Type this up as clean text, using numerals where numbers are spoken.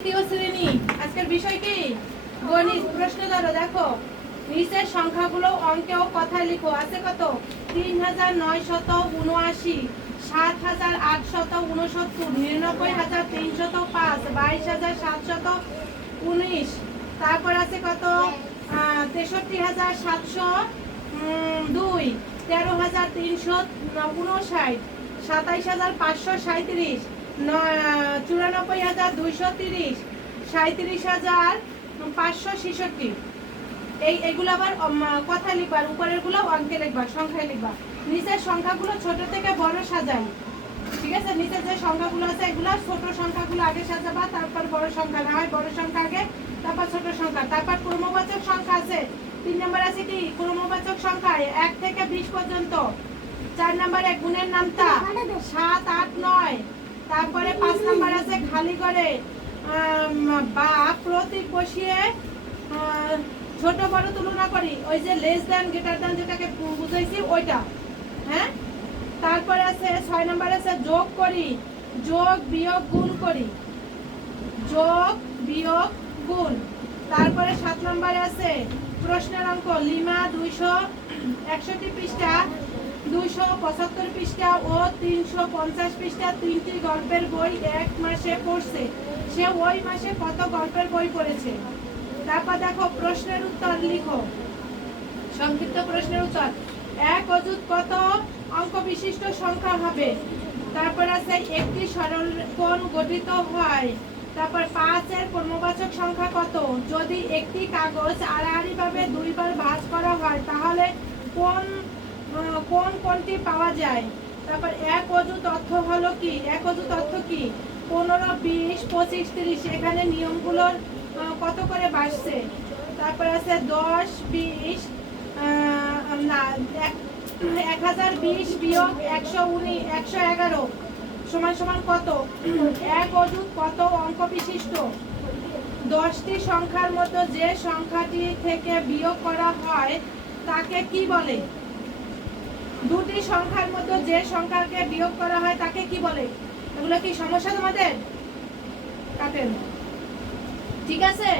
তৃতীয় শ্রেণী আজকের বিষয় কি গণিত। প্রশ্ন ধরো, দেখো নিচের সংখ্যাগুলো অঙ্কে ও কথায় লিখো। আছে কত? ৩৯৭৯, ৭৮৬৯, ৯৯৩০৫, ২২৭১৯। তারপর আছে কত? ৬৩৭০২, ১৩৩৫৯, ২৭৫৩৭, ৯৪২৩০, ৩৭৫৬৬। এইগুলো আবার কথা লিখবা, উপরের গুলো অঙ্কে লিখবা, সংখ্যায় লিখবা। নিচের সংখ্যাগুলো ছোট থেকে বড় সাজাই। ঠিক আছে, নিচে যে সংখ্যাগুলো আছে এগুলো ছোট সংখ্যাগুলো আগে সাজাবা, তারপর বড় সংখ্যা, না হয় বড় সংখ্যা আগে তারপর ছোট সংখ্যা। তারপর ক্রমবাচক সংখ্যা আছে ৩ নম্বর আছে কি ক্রমবাচক সংখ্যা ১ থেকে ২০ পর্যন্ত। ৪ নম্বরে গুণের নামতা ৭ ৮ ৯। তারপরে ৫ নম্বর আছে খালি করে বা প্রতীক বসিয়ে ছোট বড় তুলনা করি, ওই যে লেস দ্যান গ্রেটার দ্যান যেটাকে বুঝাইছি ওইটা। হ্যাঁ, তারপরে আছে ৬ নম্বর আছে যোগ করি, যোগ বিয়োগ গুণ করি, যোগ বিয়োগ গুণ। তারপরে ৭ নম্বরে আছে প্রশ্নের অঙ্ক লিমা ২৬১ পৃষ্ঠা, ২৭৫ পৃষ্ঠা ও ৩৫০ পৃষ্ঠা ৩টি গল্পের বই এক মাসে পড়ছে, সে ওই মাসে কত গল্পের বই পড়েছে। তারপর দেখো প্রশ্নের উত্তর লিখো, সংক্ষিপ্ত প্রশ্নের উত্তর। এক অযুত কত অঙ্ক বিশিষ্ট সংখ্যা হবে? তারপর আছে একটি সরল কোণ গঠিত হয়। তারপর ৫ এর ক্রমবাচক সংখ্যা কত? যদি একটি কাগজ আড়াআড়ি ভাবে দুইবার ভাঁজ করা হয় তাহলে কোনটি পাওয়া যায়? তারপর এক অযুত অর্থ হলো কি? এক অযুত অর্থ কি? ১৫ ২০ ২৫ ৩০। এখানে নিয়মগুলোর কত করে বাড়ছে? তারপর আছে ১০ ২০ না ১০২০ বিয়োগ ১১১ সমান সমান কত? এক অযুত কত অঙ্ক বিশিষ্ট? ১০টি সংখ্যার মধ্যে যে সংখ্যাটি থেকে বিয়োগ করা হয় তাকে কি বলে? দুটি সংখ্যার মধ্যে যে সংখ্যাকে বিয়োগ করা হয় তাকে কি বলে? এগুলো কি সমস্যা তোমাদের? কাটেন, ঠিক আছে।